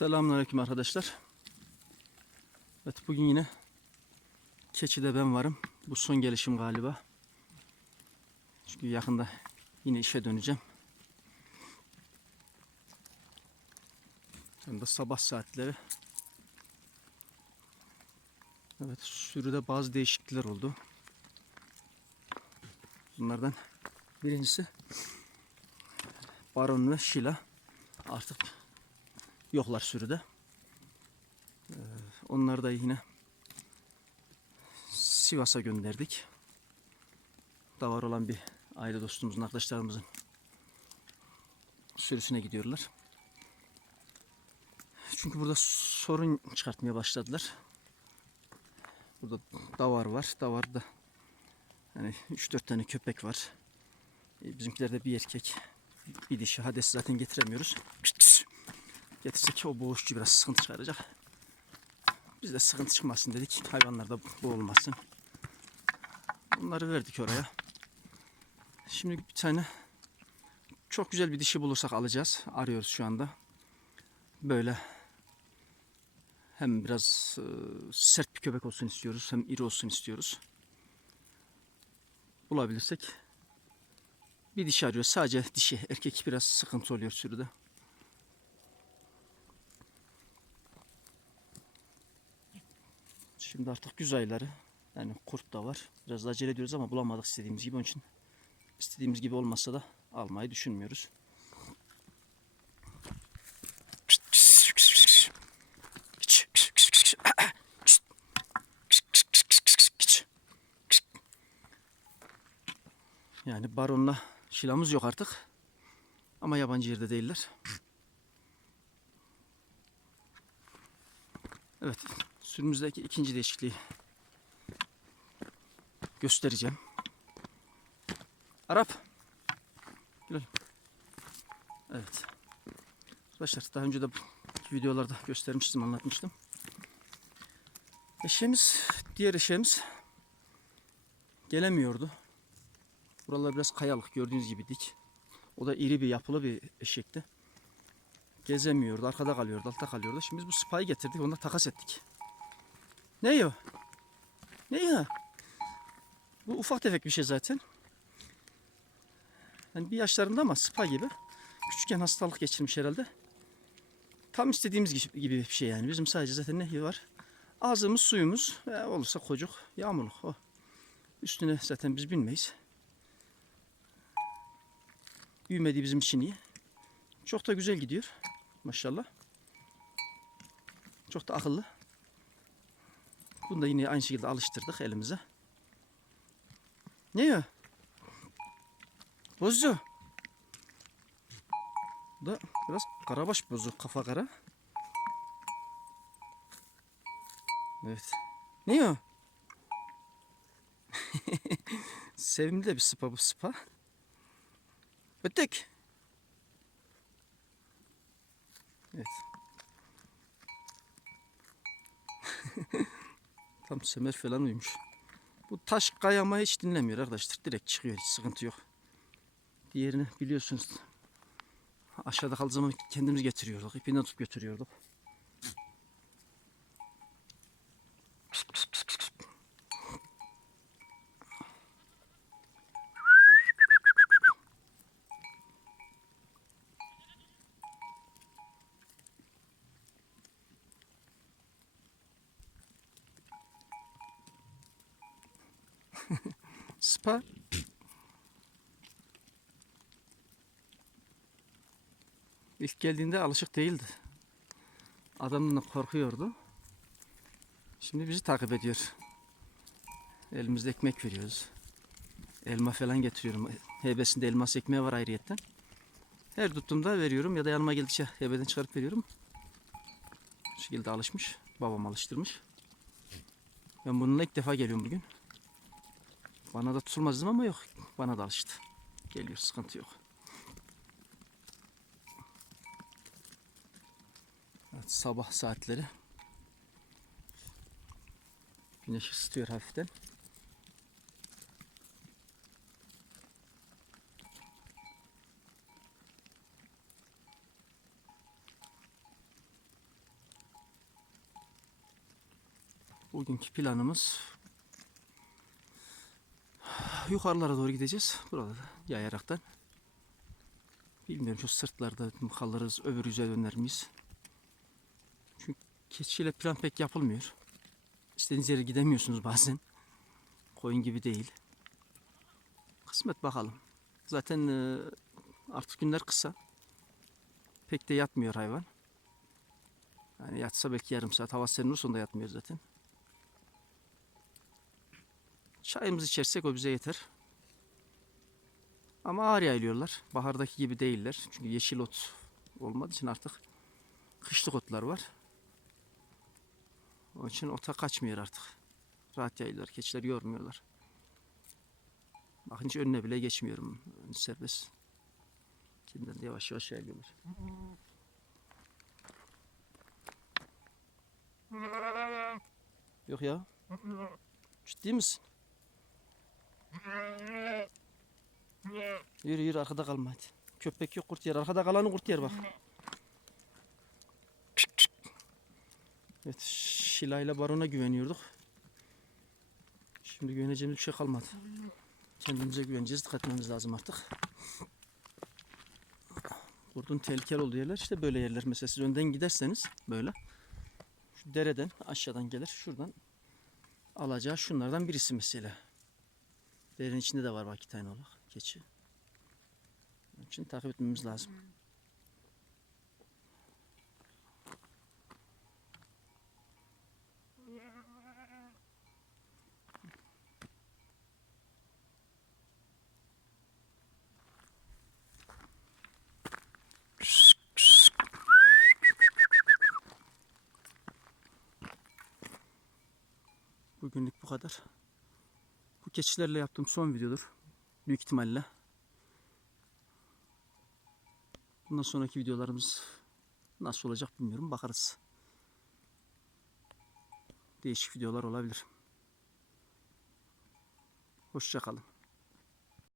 Selamünaleyküm arkadaşlar. Evet bugün yine Keçi'de ben varım. Bu son gelişim galiba. Çünkü yakında yine işe döneceğim. Hem de sabah saatleri. Evet sürüde bazı değişiklikler oldu. Bunlardan birincisi Baron ve Şila artık yoklar sürüde. Ee, onları da yine Sivas'a gönderdik. Da var olan bir aile dostumuzun, arkadaşlarımızın sürüsüne gidiyorlar. Çünkü burada sorun çıkartmaya başladılar. Burada davar var. Davarda yani 3-4 tane köpek var. E, bizimkilerde bir erkek, bir dişi. Hades zaten getiremiyoruz. Getirsek o boğuşçu biraz sıkıntı çıkaracak. Biz de sıkıntı çıkmasın dedik. Hayvanlar da boğulmasın. Bunları verdik oraya. Şimdi bir tane çok güzel bir dişi bulursak alacağız. Arıyoruz şu anda. Böyle hem biraz e, sert bir köpek olsun istiyoruz. Hem iri olsun istiyoruz. Bulabilirsek bir dişi arıyoruz. Sadece dişi. Erkek biraz sıkıntı oluyor sürüde. Şimdi artık güz ayları. Yani kurt da var. Biraz da acele ediyoruz ama bulamadık istediğimiz gibi. Onun için istediğimiz gibi olmasa da almayı düşünmüyoruz. Yani baronla şilamız yok artık. Ama yabancı yerde değiller. Evet. Sürümüzdeki ikinci değişikliği göstereceğim. Arap. Evet. Arkadaşlar daha önce de videolarda göstermiştim, anlatmıştım. Eşeğimiz, diğer eşeğimiz gelemiyordu. Buralar biraz kayalık gördüğünüz gibi dik. O da iri bir yapılı bir eşekti. Gezemiyordu, arkada kalıyordu, altta kalıyordu. Şimdi biz bu spayı getirdik, onunla takas ettik. Ne o? Ne ya? Bu ufak tefek bir şey zaten. Yani bir yaşlarında ama spa gibi. Küçükken hastalık geçirmiş herhalde. Tam istediğimiz gibi bir şey yani. Bizim sadece zaten nehri var. Ağzımız suyumuz. E, olursa kocuk, yağmurluk o. Üstüne zaten biz bilmeyiz. Büyümediği bizim için iyi. Çok da güzel gidiyor. Maşallah. Çok da akıllı. Bunu da yine aynı şekilde alıştırdık elimize. Ne ya? Bozu. Bu da biraz karabaş bozu. Kafa kara. Evet. Ne ya? Sevimli de bir sıpa bu sıpa. Ötük. Evet. Tam semer falan uyumuş. Bu taş kayama hiç dinlemiyor arkadaşlar. Direkt çıkıyor hiç sıkıntı yok. Diğerini biliyorsunuz. Aşağıda kaldığı zaman kendimiz getiriyorduk. İpinden tutup götürüyorduk. Spa. İlk geldiğinde alışık değildi. Adamdan da korkuyordu. Şimdi bizi takip ediyor. Elimizde ekmek veriyoruz. Elma falan getiriyorum. Hebesinde elmas ekmeği var ayrıyetten. Her tuttuğumda veriyorum ya da yanıma geldikçe hebeden çıkarıp veriyorum. Bu şekilde alışmış. Babam alıştırmış. Ben bununla ilk defa geliyorum bugün. Bana da tutulmazdım ama yok. Bana da alıştı. Geliyor sıkıntı yok. Evet, sabah saatleri. Güneş ısıtıyor hafiften. Bugünkü planımız yukarılara doğru gideceğiz. Burada da yayaraktan. Bilmiyorum şu sırtlarda mı kalırız, öbür yüze döner miyiz? Çünkü keçiyle plan pek yapılmıyor. İstediğiniz yere gidemiyorsunuz bazen. Koyun gibi değil. Kısmet bakalım. Zaten e, artık günler kısa. Pek de yatmıyor hayvan. Yani yatsa belki yarım saat. Hava serin olursa onda yatmıyor zaten. Çayımızı içersek o bize yeter. Ama ağır yayılıyorlar. Bahardaki gibi değiller. Çünkü yeşil ot olmadığı için artık kışlık otlar var. Onun için ota kaçmıyor artık. Rahat yayılıyorlar. Keçiler yormuyorlar. Bakın hiç önüne bile geçmiyorum. Serbest. Kendileri de yavaş yavaş yayılıyorlar. Yok ya. Ciddi misin? Yürü yürü arkada kalma hadi. Köpek yok kurt yer. Arkada kalanı kurt yer bak. Evet Şila Baron'a güveniyorduk. Şimdi güveneceğimiz bir şey kalmadı. Kendimize güveneceğiz. Dikkat etmemiz lazım artık. Kurdun tehlikeli olduğu yerler işte böyle yerler. Mesela siz önden giderseniz böyle. Şu dereden aşağıdan gelir. Şuradan alacağı şunlardan birisi mesela. Derenin içinde de var bak iki tane olak keçi. Onun için takip etmemiz lazım. Bugünlük bu kadar. Bu keçilerle yaptığım son videodur. Büyük ihtimalle. Bundan sonraki videolarımız nasıl olacak bilmiyorum. Bakarız. Değişik videolar olabilir. Hoşçakalın.